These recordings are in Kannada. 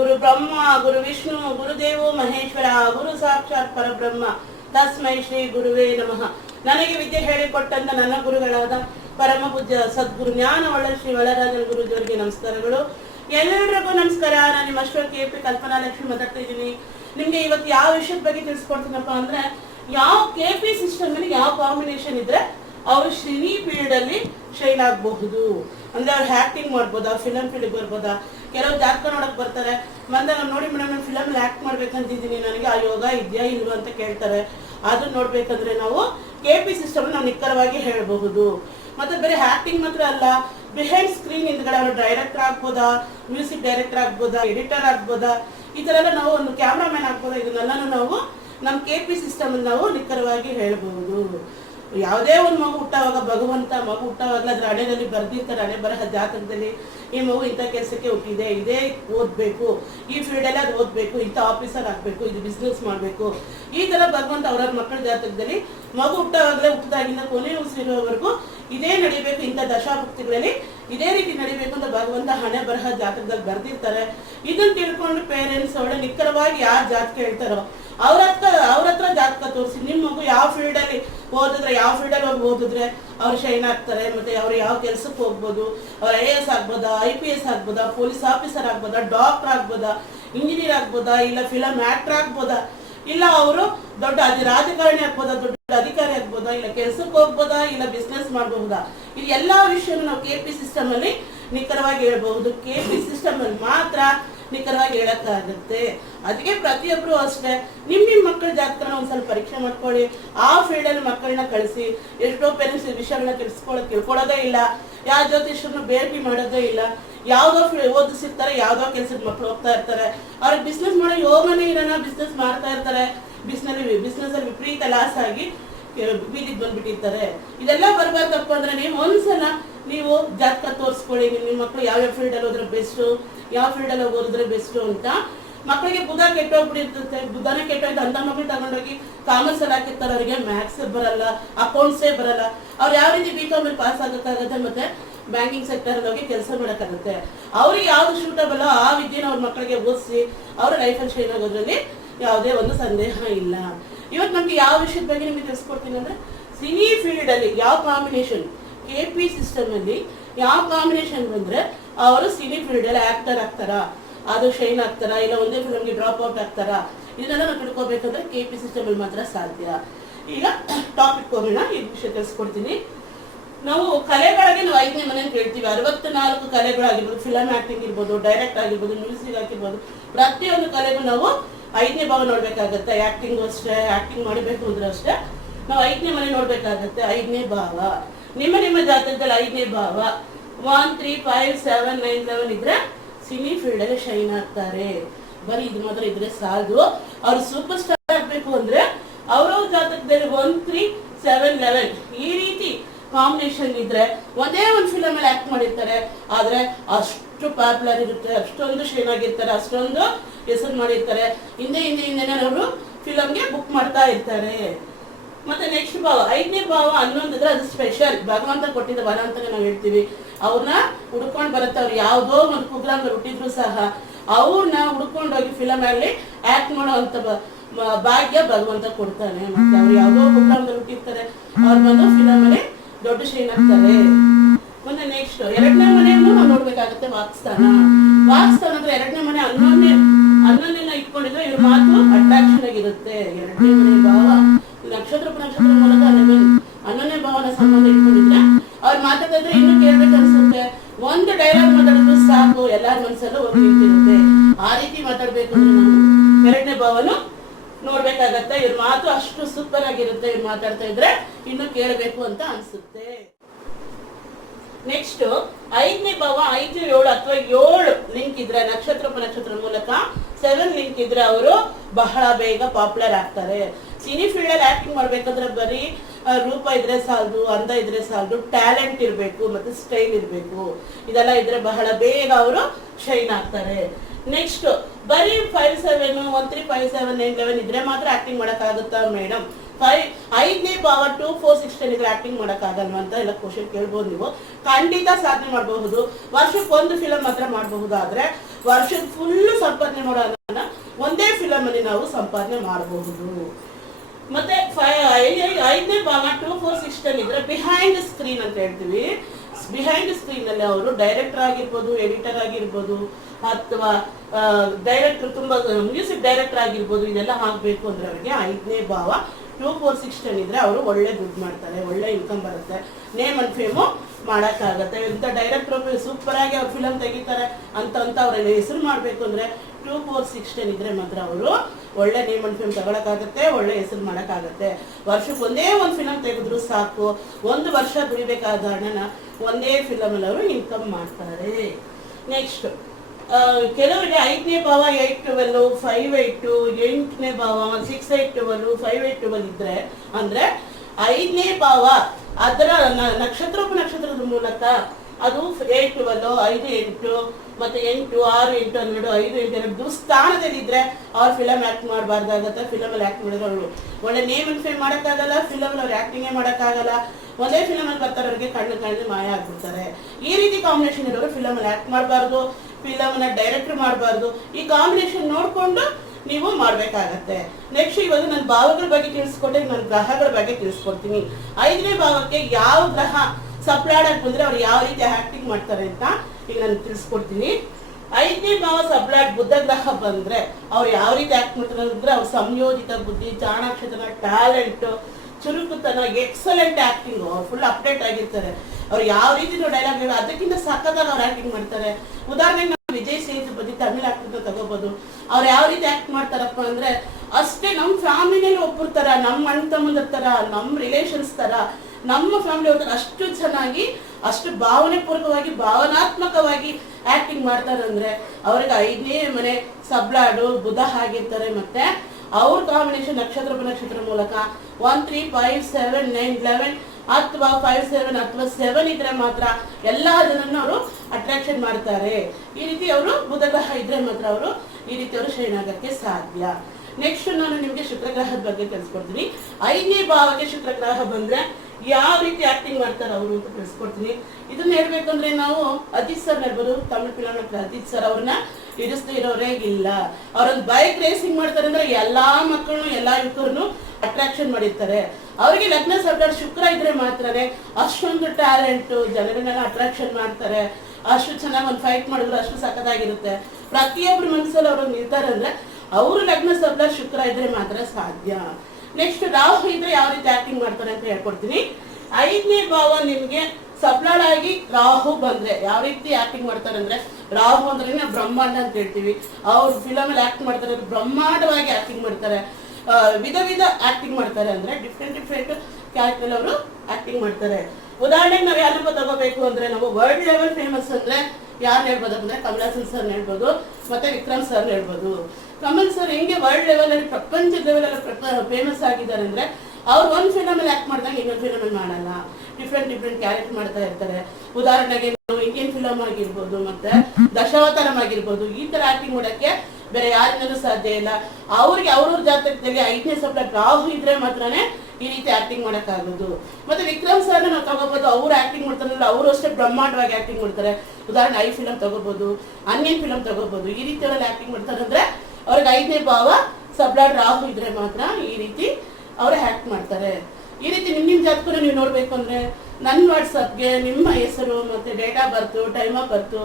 ಗುರು ಬ್ರಹ್ಮ ಗುರು ವಿಷ್ಣು ಗುರುದೇವೋ ಮಹೇಶ್ವರ ಗುರು ಸಾಕ್ಷಾತ್ ಪರಬ್ರಹ್ಮ ತಸ್ಮೈ ಶ್ರೀ ಗುರುವೇ ನಮಃ. ನನಗೆ ವಿದ್ಯೆ ಹೇಳಿಕೊಟ್ಟಂತ ನನ್ನ ಗುರುಗಳಾದ ಪರಮ ಪೂಜ್ಯ ಸದ್ಗುರು ಜ್ಞಾನವಳ್ಳ ಶ್ರೀ ವರರಾಜನ ಗುರುಜಿಯವರಿಗೆ ನಮಸ್ಕಾರಗಳು. ಎಲ್ಲರಿಗೂ ನಮಸ್ಕಾರ. ನಾನು ನಿಮ್ಮ KP ಕಲ್ಪನಾ ಲಕ್ಷ್ಮಿ ಮಾತಾಡ್ತಾ ಇದ್ದೀನಿ. ನಿಮ್ಗೆ ಇವತ್ತು ಯಾವ ವಿಷಯದ ಬಗ್ಗೆ ತಿಳಿಸ್ಕೊಡ್ತೀನಪ್ಪ ಅಂದ್ರೆ, ಯಾವ KP ಸಿಸ್ಟಮ್ ಅಲ್ಲಿ ಯಾವ ಕಾಂಬಿನೇಷನ್ ಇದ್ರೆ ಅವರು ಸಿನಿ ಫೀಲ್ಡ್ ಅಲ್ಲಿ ಶೈನ್ ಆಗಬಹುದು. ಅಂದ್ರೆ ಅವ್ರು ಆಕ್ಟಿಂಗ್ ಮಾಡ್ಬೋದಾ, ಫಿಲಂ ಫೀಲ್ಡ್ ಬರ್ಬೋದಾ. ಕೆಲವು ಜಾತಕ ನೋಡಕ್ ಬರ್ತಾರೆ, ಬಂದಾಗ ನೋಡಿ ಮೇಡಮ್ ನಾನು ಫಿಲಮ್ ಆಕ್ಟ್ ಮಾಡ್ಬೇಕಂತಿದ್ದೀನಿ, ನನಗೆ ಆ ಯೋಗ ಇದೆಯಾ ಇಲ್ವಾ ಅಂತ ಕೇಳ್ತಾರೆ. ಅದನ್ನ ನೋಡ್ಬೇಕಂದ್ರೆ ನಾವು KP ಸಿಸ್ಟಮ್ ನಾವು ನಿಖರವಾಗಿ ಹೇಳಬಹುದು. ಮತ್ತೆ ಬೇರೆ ಆಕ್ಟಿಂಗ್ ಮಾತ್ರ ಅಲ್ಲ, ಬಿಹೈಂಡ್ ಸ್ಕ್ರೀನ್ ಹಿಂದ್ಗಡೆ ಅವರು ಡೈರೆಕ್ಟರ್ ಆಗ್ಬೋದಾ, ಮ್ಯೂಸಿಕ್ ಡೈರೆಕ್ಟರ್ ಆಗ್ಬೋದಾ, ಎಡಿಟರ್ ಆಗ್ಬೋದಾ, ಈ ತರ ಎಲ್ಲ ನಾವು ಒಂದು ಕ್ಯಾಮ್ರಾಮನ್ ಆಗ್ಬೋದಾ, ಇದನ್ನೆಲ್ಲ ನಾವು ನಮ್ಮ KP ಸಿಸ್ಟಮ್ ನಾವು ನಿಖರವಾಗಿ ಹೇಳಬಹುದು. ಯಾವುದೇ ಒಂದು ಮಗು ಹುಟ್ಟುವಾಗ ಭಗವಂತ ಮಗು ಹುಟ್ಟುವಾಗಲೇ ಅದ್ರ ಹಣೆಯಲ್ಲಿ ಬರ್ದಿರ್ತಾರೆ, ಹಣೆ ಬರಹ ಜಾತಕದಲ್ಲಿ ಈ ಮಗು ಇಂಥ ಕೆಲಸಕ್ಕೆ ಹುಟ್ಟಿದೆ, ಇದೇ ಓದ್ಬೇಕು, ಈ ಫೀಲ್ಡಲ್ಲಿ ಅದು ಓದ್ಬೇಕು, ಇಂಥ ಆಫೀಸರ್ ಆಗ್ಬೇಕು, ಇದು ಬಿಸ್ನೆಸ್ ಮಾಡಬೇಕು, ಈ ತರ ಭಗವಂತ ಅವರವ್ರ ಮಕ್ಕಳ ಜಾತಕದಲ್ಲಿ ಮಗು ಹುಟ್ಟುವಾಗಲೇ ಹುಟ್ಟಿದಾಗಿಂದ ಕೊನೆ ಉಸಿರುವವರೆಗೂ ಇದೇ ನಡಿಬೇಕು, ಇಂಥ ದಶಾಭುಕ್ತಿಗಳಲ್ಲಿ ಇದೇ ರೀತಿ ನಡಿಬೇಕು ಅಂತ ಭಗವಂತ ಹಣೆ ಬರಹ ಜಾತಕದಲ್ಲಿ ಬರ್ದಿರ್ತಾರೆ. ಇದನ್ನ ತಿಳ್ಕೊಂಡು ಪೇರೆಂಟ್ಸ್ ಒಳ್ಳೆ ನಿಖರವಾಗಿ ಯಾರು ಜಾತಕ ಹೇಳ್ತಾರೋ ಅವ್ರ ಹತ್ರ ಜಾತಕ ತೋರಿಸಿ ನಿಮ್ಮ ಮಗು ಯಾವ ಫೀಲ್ಡಲ್ಲಿ ಓದಿದ್ರೆ, ಯಾವ ಫೀಲ್ಡಲ್ಲಿ ಹೋಗಿ ಓದಿದ್ರೆ ಅವ್ರು ಶೈನ್ ಆಗ್ತಾರೆ, ಮತ್ತೆ ಅವ್ರು ಯಾವ ಕೆಲಸಕ್ಕೆ ಹೋಗ್ಬೋದು, ಅವ್ರು IAS ಆಗ್ಬೋದಾ, IPS ಆಗ್ಬೋದಾ, ಪೊಲೀಸ್ ಆಫೀಸರ್ ಆಗ್ಬೋದಾ, ಡಾಕ್ಟರ್ ಆಗ್ಬೋದಾ, ಇಂಜಿನಿಯರ್ ಆಗ್ಬೋದಾ, ಇಲ್ಲ ಫಿಲಂ ಆಕ್ಟರ್ ಆಗ್ಬೋದಾ, ಇಲ್ಲ ಅವರು ದೊಡ್ಡ ರಾಜಕಾರಣಿ ಆಗ್ಬೋದಾ, ದೊಡ್ಡ ಅಧಿಕಾರಿ ಆಗ್ಬೋದಾ, ಇಲ್ಲ ಕೆಲ್ಸಕ್ಕೆ ಹೋಗ್ಬೋದಾ, ಇಲ್ಲ ಬಿಸ್ನೆಸ್ ಮಾಡಬಹುದಾ. ಇದು ಎಲ್ಲಾ ವಿಷಯನೂ ನಾವು KP ಸಿಸ್ಟಮ್ ಅಲ್ಲಿ ನಿಖರವಾಗಿ ಹೇಳ್ಬಹುದು. KP ಸಿಸ್ಟಮ್ ಅಲ್ಲಿ ಮಾತ್ರ ನಿಖರವಾಗಿ ಹೇಳಕ್ಕಾಗುತ್ತೆ. ಅದಕ್ಕೆ ಪ್ರತಿಯೊಬ್ರು ಅಷ್ಟೇ ನಿಮ್ ಮಕ್ಕಳ ಜಾತಕನ ಒಂದ್ಸಲ ಪರೀಕ್ಷೆ ಮಾಡ್ಕೊಳ್ಳಿ. ಆ ಫೀಲ್ಡ್ ಅಲ್ಲಿ ಮಕ್ಕಳನ್ನ ಕಳಿಸಿ. ಎಷ್ಟೋ ಪೇರೆಂಟ್ಸ್ ವಿಷಯಗಳನ್ನ ತಿಳ್ಕೊಳ್ಳೋದೇ ಇಲ್ಲ, ಯಾವ ಜ್ಯೋತಿಷ್ಯರನ್ನು ಭೇಟಿ ಮಾಡೋದೇ ಇಲ್ಲ, ಯಾವ್ದೋ ಓದಿಸಿರ್ತಾರೆ, ಯಾವ್ದೋ ಕೆಲ್ಸಕ್ಕೆ ಮಕ್ಕಳು ಹೋಗ್ತಾ ಇರ್ತಾರೆ, ಅವ್ರಿಗೆ ಬಿಸ್ನೆಸ್ ಮಾಡೋ ಯೋಗನೇ ಇರೋಣ, ಬಿಸ್ನೆಸ್ ಮಾಡ್ತಾ ಇರ್ತಾರೆ, ಬಿಸ್ನೆಸ್ ಅಲ್ಲಿ ವಿಪರೀತ ಲಾಸ್ ಆಗಿ ಬೀದಿಗೆ ಬಂದ್ಬಿಟ್ಟಿರ್ತಾರೆ. ಇದೆಲ್ಲ ಬರ್ಬಾರ್ದಪ್ಪ ಅಂದ್ರೆ ನೀವು ಒಂದ್ಸಲ ನೀವು ಜಾತಕ ತೋರಿಸ್ಕೊಳ್ಳಿ. ನಿಮ್ಮ ಮಕ್ಕಳು ಯಾವ್ಯಾವ ಫೀಲ್ಡ್ ಅಲ್ಲಿ ಹೋದ್ರೆ ಬೆಸ್ಟ್, ಯಾವ ಫೀಲ್ಡ್ ಅಲ್ಲಿ ಓದಿದ್ರೆ ಬೆಸ್ಟ್ ಅಂತ. ಮಕ್ಕಳಿಗೆ ಬುಧ ಕೆಟ್ಟೋಗ್ಬಿಟ್ಟಿರ್ತದೆ, ಬುಧನೇ ಕೆಟ್ಟೋಯ್ತು ಅಂತ ಮಕ್ಕಳು ತಗೊಂಡೋಗಿ ಕಾಮರ್ಸ್ ಅಲ್ಲಿ ಹಾಕಿರ್ತಾರೆ, ಅವರಿಗೆ ಮ್ಯಾಥ್ಸ್ ಬರಲ್ಲ, ಅಕೌಂಟ್ಸೇ ಬರಲ್ಲ, ಅವ್ರು ಯಾವ ರೀತಿ BCom ಅಲ್ಲಿ ಪಾಸ್ ಆಗಕ್ಕಾಗತ್ತೆ, ಮತ್ತೆ ಬ್ಯಾಂಕಿಂಗ್ ಸೆಕ್ಟರ್ ಅಲ್ಲಿ ಹೋಗಿ ಕೆಲಸ ಮಾಡಕ್ಕಾಗುತ್ತೆ. ಅವ್ರಿಗೆ ಯಾವ್ದು ಸೂಟಬಲ್ ಆ ವಿದ್ಯೆನ ಅವ್ರ ಮಕ್ಕಳಿಗೆ ಓದಿಸಿ ಅವ್ರ ಲೈಫಲ್ಲಿ ಶೈನ್ ಆಗೋದ್ರಲ್ಲಿ ಯಾವುದೇ ಒಂದು ಸಂದೇಹ ಇಲ್ಲ. ಇವತ್ತು ನಮ್ಗೆ ಯಾವ ವಿಷಯದ ಬಗ್ಗೆ ನಿಮಗೆ ತಿಳಿಸ್ಕೊಡ್ತೀನಿ ಅಂದ್ರೆ, ಸಿನಿ ಫೀಲ್ಡ್ ಅಲ್ಲಿ ಯಾವ ಕಾಂಬಿನೇಷನ್, KP ಸಿಸ್ಟಮ್ ಅಲ್ಲಿ ಯಾವ ಕಾಂಬಿನೇಷನ್ ಬಂದ್ರೆ ಅವರು ಸಿನಿ ಫೀಲ್ಡ್ ಅಲ್ಲಿ ಆಕ್ಟರ್ ಆಗ್ತಾರಾ, ಅದು ಶೈನ್ ಆಗ್ತಾರಾ, ಇಲ್ಲ ಒಂದೇ ಫಿಲ್ಮ್ಗೆ ಡ್ರಾಪ್ ಔಟ್ ಆಗ್ತಾರಾ, ಇದನ್ನೆಲ್ಲ ನಾವು ತಿಳ್ಕೊಬೇಕಂದ್ರೆ KP ಸಿಸ್ಟಮ್ ಅಲ್ಲಿ ಮಾತ್ರ ಸಾಧ್ಯ. ಈಗ ಟಾಪಿಕ್ ಹೋಗೋಣ, ಈ ವಿಷಯ ತಿಳಿಸ್ಕೊಡ್ತೀನಿ. ನಾವು ಕಲೆಗಳಿಗೆ ನಾವು 5ನೇ ಮನೆ ಅಂತ ಹೇಳ್ತೀವಿ. 64 ಕಲೆಗಳಾಗಿರ್ಬೋದು, ಫಿಲಂ ಆಕ್ಟಿಂಗ್ ಇರ್ಬೋದು, ಡೈರೆಕ್ಟ್ ಆಗಿರ್ಬೋದು, ಮ್ಯೂಸಿಕ್ ಆಗಿರ್ಬೋದು, ಪ್ರತಿಯೊಂದು ಕಲೆಗೂ ನಾವು 5ನೇ ಭಾವ ನೋಡ್ಬೇಕಾಗತ್ತೆ. ಆಕ್ಟಿಂಗ್ ಅಷ್ಟೇ, ಆಕ್ಟಿಂಗ್ ಮಾಡಬೇಕು ಅಂದ್ರೆ ಅಷ್ಟೇ ನಾವು 5ನೇ ಮನೆ ನೋಡ್ಬೇಕಾಗತ್ತೆ. 5ನೇ ಭಾವ ನಿಮ್ಮ ಜಾತಕದಲ್ಲಿ 5ನೇ ಭಾವ 1, 3, 5, 7, 9, 11 ಇದ್ರೆ ಸಿನಿ ಫೀಲ್ಡ್ ಅಲ್ಲಿ ಶೈನ್ ಆಗ್ತಾರೆ. ಬರೀ ಇದು ಮಾತ್ರ ಇದ್ರೆ ಸಾಲದು. ಅವ್ರು ಸೂಪರ್ ಸ್ಟಾರ್ ಆಗ್ಬೇಕು ಅಂದ್ರೆ ಅವ್ರ ಜಾತಕದಲ್ಲಿ 1, 3, 7, 11 ಈ ರೀತಿ ಕಾಂಬಿನೇಷನ್ ಇದ್ರೆ ಒಂದೇ ಒಂದು ಫಿಲಮ್ ಅಲ್ಲಿ ಆಕ್ಟ್ ಮಾಡಿರ್ತಾರೆ. ಆದ್ರೆ ಅಷ್ಟು ಪಾಪ್ಯುಲರ್ ಇರುತ್ತೆ, ಅಷ್ಟೊಂದು ಶೈನ್ ಆಗಿರ್ತಾರೆ, ಅಷ್ಟೊಂದು ಹೆಸರು ಮಾಡಿರ್ತಾರೆ. ಹಿಂದೆ ಅವರು ಫಿಲಮ್ಗೆ ಬುಕ್ ಮಾಡ್ತಾ ಇರ್ತಾರೆ. ಮತ್ತೆ ನೆಕ್ಸ್ಟ್ ಭಾವ 5ನೇ ಭಾವ 11 ಇದ್ರೆ ಅದು ಸ್ಪೆಷಲ್, ಭಗವಂತ ಕೊಟ್ಟಿದ್ದ ವರ ಅಂತಾನೆ ನಾವು ಹೇಳ್ತೀವಿ. ಅವ್ರನ್ನ ಹುಡ್ಕೊಂಡು ಬರುತ್ತೆ. ಅವ್ರು ಯಾವ್ದೋ ಒಂದು ಕುಗ್ರಾಮ ಹುಟ್ಟಿದ್ರು ಸಹ ಅವ್ರನ್ನ ಹುಡ್ಕೊಂಡೋಗಿ ಫಿಲಮ್ ಅಲ್ಲಿ ಆಕ್ಟ್ ಮಾಡೋ ಅಂತ ಭಾಗ್ಯ ಭಗವಂತ ಕೊಡ್ತಾನೆ. ಮತ್ತೆ ಅವ್ರು ಯಾವ್ದೋ ಕುಗ್ರಾಮದಲ್ಲಿ ಹುಟ್ಟಿರ್ತಾರೆ, ಅವ್ರು ಬಂದು ಫಿಲಮ್ ಅಲ್ಲಿ ದೊಡ್ಡ ಶೈನ್ ಆಗ್ತಾರೆ. ಮತ್ತೆ ನೆಕ್ಸ್ಟ್ 2ನೇ ಮನೆಯನ್ನು ನಾವು ನೋಡ್ಬೇಕಾಗತ್ತೆ. ವಾಕ್ಸ್ಥಾನ ಅಂದ್ರೆ 2ನೇ ಮನೆ 11 ಇಟ್ಕೊಂಡಿದ್ರೆ ಇವ್ರ ಮಾತು ಅಟ್ರಾಕ್ಷನ್ ಆಗಿರುತ್ತೆ. 2ನೇ ಮನೆ ಭಾವ ನಕ್ಷತ್ರ ಮೂಲಕ 11ನೇ ಭಾವನ ಸಂಬಂಧ ಇಟ್ಕೊಂಡಿದ್ರೆ ಅವ್ರು ಮಾತಾಡಿದ್ರೆ ಇನ್ನು ಕೇಳ್ಬೇಕು ಅನ್ಸುತ್ತೆ. ಒಂದು ಡೈಲಾಗ್ ಮಾತಾಡಿದ್ರು ಸಾಕು, ಎಲ್ಲಾರ ಮನಸ್ಸಲ್ಲೂ ಹೋಗಿ ನಿಂತಿರುತ್ತೆ. ಆ ರೀತಿ ಮಾತಾಡ್ಬೇಕು ಅಂದ್ರೆ ನಾವು 2ನೇ ಭಾವನು ನೋಡ್ಬೇಕಾಗತ್ತೆ. ಇವ್ರ ಮಾತು ಅಷ್ಟು ಸೂಪರ್ ಆಗಿರುತ್ತೆ. ಇವ್ರು ಮಾತಾಡ್ತಾ ಇದ್ರೆ ಇನ್ನು ಕೇಳಬೇಕು ಅಂತ ಅನ್ಸುತ್ತೆ. ನೆಕ್ಸ್ಟ್ 5ನೇ ಭಾವ 5, 7 ಅಥವಾ 7 ಲಿಂಕ್ ಇದ್ರೆ ನಕ್ಷತ್ರ ಮೂಲಕ 7 ಲಿಂಕ್ ಇದ್ರೆ ಅವರು ಬಹಳ ಬೇಗ ಪಾಪ್ಯುಲರ್ ಆಗ್ತಾರೆ. ಸಿನಿ ಫೀಲ್ಡ್ ಅಲ್ಲಿ ಆಕ್ಟಿಂಗ್ ಮಾಡ್ಬೇಕಂದ್ರೆ ಬರೀ ರೂಪ ಇದ್ರೆ ಸಾಲದು, ಅಂದ ಇದ್ರೆ ಸಾಲದು, ಟ್ಯಾಲೆಂಟ್ ಇರ್ಬೇಕು, ಮತ್ತೆ ಸ್ಟೈಲ್ ಇರ್ಬೇಕು. ಇದೆಲ್ಲ ಇದ್ರೆ ಬಹಳ ಬೇಗ ಅವರು ಶೈನ್ ಆಗ್ತಾರೆ. ನೆಕ್ಸ್ಟ್ ಬರೀ 5, 7, 1, 3, 5, 7, 9, 11 ಇದ್ರೆ ಮಾತ್ರ ಆಕ್ಟಿಂಗ್ ಮಾಡಕ್ಕಾಗುತ್ತಾ ಮೇಡಮ್? 5ನೇ ಭಾವ 2, 4, 6, 10 ಇದ್ರೆ ಆಕ್ಟಿಂಗ್ ಮಾಡಕ್ಕಾಗಲ್ವ ಅಂತ ಎಲ್ಲ ಕ್ವಶನ್ ಕೇಳ್ಬೋದು ನೀವು. ಖಂಡಿತ ಸಾಧನೆ ಮಾಡಬಹುದು. ವರ್ಷಕ್ಕೆ ಒಂದು ಫಿಲಮ್ ಮಾತ್ರ ಮಾಡಬಹುದಾದ್ರೆ ವರ್ಷದ ಫುಲ್ ಸಂಪಾದನೆ ಮಾಡೋ ಹಣನ ಒಂದೇ ಫಿಲಮ್ ಅಲ್ಲಿ ನಾವು ಸಂಪಾದನೆ ಮಾಡಬಹುದು. ಮತ್ತೆ 5ನೇ ಭಾಗ 2, 4, 6 ಇದ್ರೆ ಬಿಹೈಂಡ್ ಸ್ಕ್ರೀನ್ ಅಂತ ಹೇಳ್ತೀವಿ. ಬಿಹೈಂಡ್ ಸ್ಕ್ರೀನ್ ಅಲ್ಲಿ ಅವರು ಡೈರೆಕ್ಟರ್ ಆಗಿರ್ಬೋದು, ಎಡಿಟರ್ ಆಗಿರ್ಬೋದು, ಅಥವಾ ಡೈರೆಕ್ಟರ್ ತುಂಬಾ ಮ್ಯೂಸಿಕ್ ಡೈರೆಕ್ಟರ್ ಆಗಿರ್ಬೋದು. ಇದೆಲ್ಲ ಆಗ್ಬೇಕು ಅಂದ್ರೆ ಅವರಿಗೆ 5ನೇ ಭಾವ 2, 4, 6 ಇದ್ರೆ ಅವರು ಒಳ್ಳೆ ದುಡ್ಡು ಮಾಡ್ತಾರೆ, ಒಳ್ಳೆ ಇನ್ಕಮ್ ಬರುತ್ತೆ, ನೇಮ್ ಅಂಡ್ ಫೇಮು ಮಾಡೋಕ್ಕಾಗತ್ತೆ. ಇಂಥ ಡೈರೆಕ್ಟರ್ ಸೂಪರ್ ಆಗಿ ಅವ್ರು ಫಿಲಮ್ ತೆಗಿತಾರೆ ಅಂತ ಅವ್ರ ಹೆಸರು ಮಾಡಬೇಕು ಅಂದ್ರೆ 2, 4, 6 ಇದ್ರೆ ಮಾತ್ರ ಅವರು ಒಳ್ಳೆ ನೇಮ್ ಅಂಡ್ ಫೇಮ್ ತಗೊಳಕ್ಕಾಗತ್ತೆ, ಒಳ್ಳೆ ಹೆಸರು ಮಾಡೋಕ್ಕಾಗತ್ತೆ. ವರ್ಷಕ್ಕೆ ಒಂದೇ ಒಂದು ಫಿಲಮ್ ತೆಗೆದ್ರು ಸಾಕು, 1 ವರ್ಷ ದುಡಿಬೇಕಾದ ಹಣನ ಒಂದೇ ಫಿಲಮ್ ಅಲ್ಲಿ ಅವರು ಇನ್ಕಮ್ ಮಾಡ್ತಾರೆ. ನೆಕ್ಸ್ಟ್ ಕೆಲವರಿಗೆ 5ನೇ ಭಾವ 8, 12, 5, 8, 8ನೇ ಭಾವ 6, 8, 12, 5, 8, 12 ಇದ್ರೆ ಅಂದ್ರೆ 5ನೇ ಭಾವ ಅದರ ನಕ್ಷತ್ರದ ಮೂಲಕ ಅದು 8, 12, 5, 8 ಮತ್ತೆ 8, 6, 8, 12, 5, 8 ದುಸ್ಥಾನದಲ್ಲಿದ್ರೆ ಅವ್ರು ಫಿಲಮ್ ಆಕ್ಟ್ ಮಾಡಬಾರ್ದಾಗತ್ತೆ. ಫಿಲಮ್ ಅಲ್ಲಿ ಆಕ್ಟ್ ಮಾಡಿದ್ರೆ ಅವರು ಒಳ್ಳೆ ನೇಮ್ ಅಂಡ್ ಫೇಮ್ ಮಾಡೋಕ್ಕಾಗಲ್ಲ, ಫಿಲಮ್ ಅವ್ರು ಆಕ್ಟಿಂಗೇ ಮಾಡೋಕ್ಕಾಗಲ್ಲ. ಒಂದೇ ಫಿಲಮ್ ಅಲ್ಲಿ ಬರ್ತಾರೆ, ಅವ್ರಿಗೆ ಕಣ್ಣು ಮಾಯ ಆಗ್ಬಿಡ್ತಾರೆ. ಈ ರೀತಿ ಕಾಂಬಿನೇಷನ್ ಇರೋರು ಫಿಲಮ್ ಅಲ್ಲಿ ಆಕ್ಟ್ ಮಾಡಬಾರ್ದು, ಫಿಲಮ್ ನ ಡೈರೆಕ್ಟರ್ ಮಾಡಬಾರ್ದು. ಈ ಕಾಂಬಿನೇಷನ್ ನೋಡ್ಕೊಂಡು ನೀವು ಮಾಡ್ಬೇಕಾಗತ್ತೆ. ನೆಕ್ಸ್ಟ್ ಇವಾಗ ನಾನು ಭಾವಗಳ ಬಗ್ಗೆ ತಿಳಿಸ್ಕೊಟ್ಟೆ, ನಾನು ಗ್ರಹಗಳ ಬಗ್ಗೆ ತಿಳಿಸ್ಕೊಡ್ತೀನಿ. 5ನೇ ಭಾವಕ್ಕೆ ಯಾವ ಗ್ರಹ ಸಪ್ಲಾಡಕ್ ಬಂದ್ರೆ ಅವ್ರು ಯಾವ ರೀತಿ ಆಕ್ಟಿಂಗ್ ಮಾಡ್ತಾರೆ ಅಂತ ಈಗ ನಾನು ತಿಳಿಸ್ಕೊಡ್ತೀನಿ. 5ನೇ ಭಾವ ಸಪ್ಲಾಡ್ ಬುದ್ಧ ಗ್ರಹ ಬಂದ್ರೆ ಅವ್ರು ಯಾವ ರೀತಿ ಆಕ್ಟ್ ಮಾಡ್ತಾರೆ ಅಂದ್ರೆ ಅವ್ರ ಸಂಯೋಜಿತ ಬುದ್ಧಿ, ಚಾಣಾಕ್ಷತನ, ಟ್ಯಾಲೆಂಟ್, ಚುರುಕುತನ, ಎಕ್ಸಲೆಂಟ್ ಆಕ್ಟಿಂಗ್, ಅವ್ರು ಫುಲ್ ಅಪ್ಡೇಟ್ ಆಗಿರ್ತಾರೆ. ಅವ್ರು ಯಾವ ರೀತಿ ಡೈಲಾಗ್ ಹೇಳೋ ಅದಕ್ಕಿಂತ ಸಖತ್ತಾಗಿ ಅವ್ರು ಆಕ್ಟಿಂಗ್ ಮಾಡ್ತಾರೆ. ಉದಾಹರಣೆಗೆ ನಾವು ವಿಜಯ್ ಸೇತುಪತಿ ತಮಿಳ್ ಆಕ್ಟರ್ ತಗೋಬಹುದು. ಅವ್ರು ಯಾವ ರೀತಿ ಆಕ್ಟ್ ಮಾಡ್ತಾರಪ್ಪ ಅಂದ್ರೆ ಅಷ್ಟೇ ನಮ್ಮ ಫ್ಯಾಮಿಲಿಯಲ್ಲಿ ಒಬ್ಬರ ತರ, ನಮ್ಮ ಅಣ್ಣ ತಮ್ಮಂದ್ರ ತರ, ನಮ್ಮ ರಿಲೇಷನ್ಸ್ ತರ, ನಮ್ಮ ಫ್ಯಾಮಿಲಿ ಅವ್ರ ಅಷ್ಟು ಚೆನ್ನಾಗಿ, ಅಷ್ಟು ಭಾವನೆ ಪೂರ್ವಕವಾಗಿ, ಭಾವನಾತ್ಮಕವಾಗಿ ಆಕ್ಟಿಂಗ್ ಮಾಡ್ತಾರೆ ಅಂದ್ರೆ ಅವ್ರಿಗೆ 5ನೇ ಮನೆ ಸಬ್ಲಾಡು ಬುಧ ಆಗಿರ್ತಾರೆ. ಮತ್ತೆ ಅವ್ರ ಕಾಂಬಿನೇಷನ್ ನಕ್ಷತ್ರ ಮೂಲಕ 1, 3, 5, 7, 9, 11 ಅಥವಾ 5, 7 ಅಥವಾ 7 ಇದ್ರೆ ಮಾತ್ರ ಎಲ್ಲಾ ಜನರನ್ನು ಅವರು ಅಟ್ರಾಕ್ಷನ್ ಮಾಡ್ತಾರೆ. ಈ ರೀತಿ ಅವರು ಬುಧ ಗ್ರಹ ಇದ್ರೆ ಮಾತ್ರ ಅವರು ಈ ರೀತಿ ಅವರು ಶೈನ್ ಆಗಕ್ಕೆ ಸಾಧ್ಯ. ನೆಕ್ಸ್ಟ್ ನಾನು ನಿಮ್ಗೆ ಶುಕ್ರಗ್ರಹದ ಬಗ್ಗೆ ತಿಳಿಸ್ಕೊಡ್ತೀನಿ. 5ನೇ ಭಾವಕ್ಕೆ ಶುಕ್ರಗ್ರಹ ಬಂದ್ರೆ ಯಾವ ರೀತಿ ಆಕ್ಟಿಂಗ್ ಮಾಡ್ತಾರೆ ಅವರು ಅಂತ ತಿಳಿಸ್ಕೊಡ್ತೀನಿ. ಇದನ್ನ ಹೇಳ್ಬೇಕಂದ್ರೆ ನಾವು ಅಜಿತ್ ಸರ್ ಹೇಳ್ಬೋದು, ತಮಿಳ್ ಫಿಲಂ ಅಜಿತ್ ಸರ್ ಅವ್ರನ್ನ ಇರಿಸದೇ ಇರೋರೇ ಇಲ್ಲ. ಅವ್ರೊಂದು ಬೈಕ್ ರೇಸಿಂಗ್ ಮಾಡ್ತಾರೆ ಅಂದ್ರೆ ಎಲ್ಲಾ ಮಕ್ಕಳನ್ನು, ಎಲ್ಲಾ ಯುವಕರನ್ನು ಅಟ್ರಾಕ್ಷನ್ ಮಾಡಿರ್ತಾರೆ. ಅವರಿಗೆ ಲಗ್ನ ಸರ್ಕಾರ ಶುಕ್ರ ಇದ್ರೆ ಮಾತ್ರನೇ ಅಷ್ಟೊಂದು ಟ್ಯಾಲೆಂಟ್, ಜನರನ್ನೆಲ್ಲ ಅಟ್ರಾಕ್ಷನ್ ಮಾಡ್ತಾರೆ. ಅಷ್ಟು ಚೆನ್ನಾಗಿ ಒಂದು ಫೈಟ್ ಮಾಡಿದ್ರು ಅಷ್ಟು ಸಖತ್ತಾಗಿರುತ್ತೆ. ಪ್ರತಿಯೊಬ್ಬರ ಮನಸ್ಸಲ್ಲಿ ಅವ್ರೊಂದು ನಿರ್ಧಾರ ಅಂದ್ರೆ ಅವರು ಲಗ್ನ ಸರ್ಕಾರ ಶುಕ್ರ ಇದ್ರೆ ಮಾತ್ರ ಸಾಧ್ಯ. ನೆಕ್ಸ್ಟ್ ರಾಹು ಇದ್ರೆ ಯಾವ ರೀತಿ ಆಕ್ಟಿಂಗ್ ಮಾಡ್ತಾರೆ ಅಂತ ಹೇಳ್ಕೊಡ್ತೀನಿ. 5ನೇ ಭಾವ ನಿಮ್ಗೆ ಸಪ್ಲಾಳಾಗಿ ರಾಹು ಬಂದ್ರೆ ಯಾವ ರೀತಿ ಆಕ್ಟಿಂಗ್ ಮಾಡ್ತಾರೆ ಅಂದ್ರೆ, ರಾಹು ಅಂದ್ರೆ ಬ್ರಹ್ಮಾಂಡ ಅಂತ ಹೇಳ್ತೀವಿ. ಅವ್ರು ಫಿಲಮ್ ಅಲ್ಲಿ ಆಕ್ಟ್ ಮಾಡ್ತಾರೆ, ಬ್ರಹ್ಮಾಂಡವಾಗಿ ಆಕ್ಟಿಂಗ್ ಮಾಡ್ತಾರೆ, ವಿಧ ಆಕ್ಟಿಂಗ್ ಮಾಡ್ತಾರೆ. ಅಂದ್ರೆ ಡಿಫ್ರೆಂಟ್ ಕ್ಯಾರೆಕ್ಟರ್ ಅವರು ಆಕ್ಟಿಂಗ್ ಮಾಡ್ತಾರೆ. ಉದಾಹರಣೆಗೆ ನಾವು ಯಾರನ್ನ ತಗೋಬೇಕು ಅಂದ್ರೆ, ನಾವು ವರ್ಲ್ಡ್ ಲೆವೆಲ್ ಫೇಮಸ್ ಅಂದ್ರೆ ಯಾರು ಹೇಳ್ಬೋದು ಅಂದ್ರೆ ಕಮಲ್ ಹಾಸನ್ ಸರ್ ಹೇಳ್ಬೋದು, ಮತ್ತೆ ವಿಕ್ರಮ್ ಸರ್ ಹೇಳ್ಬೋದು. ಕಮಲ್ ಸರ್ ಹೆಂಗೆ ವರ್ಲ್ಡ್ ಲೆವೆಲ್ ಅಲ್ಲಿ, ಪ್ರಪಂಚದ ಲೆವೆಲ್ ಅಲ್ಲಿ ಫೇಮಸ್ ಆಗಿದ್ದಾರೆ ಅಂದ್ರೆ ಅವ್ರು ಒಂದು ಫಿಲಮ್ ಅಲ್ಲಿ ಆಕ್ಟ್ ಮಾಡಿದಾಗ ಇನ್ನೊಂದು ಫಿಲಮ್ ಅಲ್ಲಿ ಮಾಡಲ್ಲ, ಡಿಫ್ರೆಂಟ್ ಕ್ಯಾರೆಕ್ಟರ್ ಮಾಡ್ತಾ ಇರ್ತಾರೆ. ಉದಾಹರಣೆಗೆ ನಾವು ಇಂಡಿಯನ್ ಫಿಲಮ್ ಆಗಿರ್ಬೋದು, ಮತ್ತೆ ದಶಾವತಾರಂ ಆಗಿರ್ಬೋದು, ಈ ತರ ಆಕ್ಟಿಂಗ್ ಮಾಡಕ್ಕೆ ಬೇರೆ ಯಾರಿಂದಲೂ ಸಾಧ್ಯ ಇಲ್ಲ. ಅವ್ರಿಗೆ ಅವ್ರವ್ರ ಜಾತಕದಲ್ಲಿ 5ನೇ ಸಪ್ಲಾಟ್ ರಾಹು ಇದ್ರೆ ಮಾತ್ರನೇ ಈ ರೀತಿ ಆಕ್ಟಿಂಗ್ ಮಾಡಕ್ಕಾಗೋದು. ಮತ್ತೆ ವಿಕ್ರಮ್ ಸರ್ ನಾವು ತಗೋಬಹುದು, ಅವ್ರು ಆಕ್ಟಿಂಗ್ ಮಾಡ್ತಾರಲ್ಲ, ಅವರು ಅಷ್ಟೇ ಬ್ರಹ್ಮಾಂಡವಾಗಿ ಆಕ್ಟಿಂಗ್ ಮಾಡ್ತಾರೆ. ಉದಾಹರಣೆ ಐ ಫಿಲಂ ತಗೋಬಹುದು, ಅನ್ಯನ್ ಫಿಲಂ ತಗೋಬಹುದು. ಈ ರೀತಿಯಲ್ಲಿ ಆಕ್ಟಿಂಗ್ ಮಾಡ್ತಾರೆ ಅಂದ್ರೆ ಅವ್ರಿಗೆ 5ನೇ ಭಾವ ಸಬ್ಲಾಡ್ ರಾಹು ಇದ್ರೆ ಮಾತ್ರ ಈ ರೀತಿ ಅವ್ರು ಆಕ್ಟ್ ಮಾಡ್ತಾರೆ. ಈ ರೀತಿ ನಿಮ್ಮ ಜಾತಕನ ನೀವು ನೋಡ್ಬೇಕು ಅಂದ್ರೆ ನನ್ನ ವಾಟ್ಸಪ್ಗೆ ನಿಮ್ಮ ಹೆಸರು ಮತ್ತೆ date of birth, time of birth,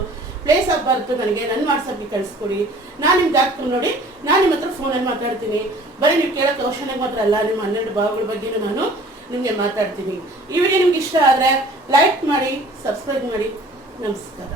place of birth ನನಗೆ ನನ್ನ ವಾಟ್ಸಪ್ಗೆ ಕಳಿಸ್ಕೊಡಿ. ನಾನು ನಿಮ್ಮ ಜಾತಕ ನೋಡಿ ನಾನು ನಿಮ್ಮ ಹತ್ರ ಫೋನಲ್ಲಿ ಮಾತಾಡ್ತೀನಿ. ಬರೀ ನೀವು ಕೇಳೋ ಕ್ವಶನ್ಗೆ ಮಾತ್ರ ಅಲ್ಲ, ನಿಮ್ಮ 12 ಭಾವಗಳ ಬಗ್ಗೆನೂ ನಾನು ನಿಮಗೆ ಮಾತಾಡ್ತೀನಿ. ಈ ವಿಡಿಯೋ ನಿಮ್ಗೆ ಇಷ್ಟ ಆದರೆ ಲೈಕ್ ಮಾಡಿ, ಸಬ್ಸ್ಕ್ರೈಬ್ ಮಾಡಿ. ನಮಸ್ಕಾರ.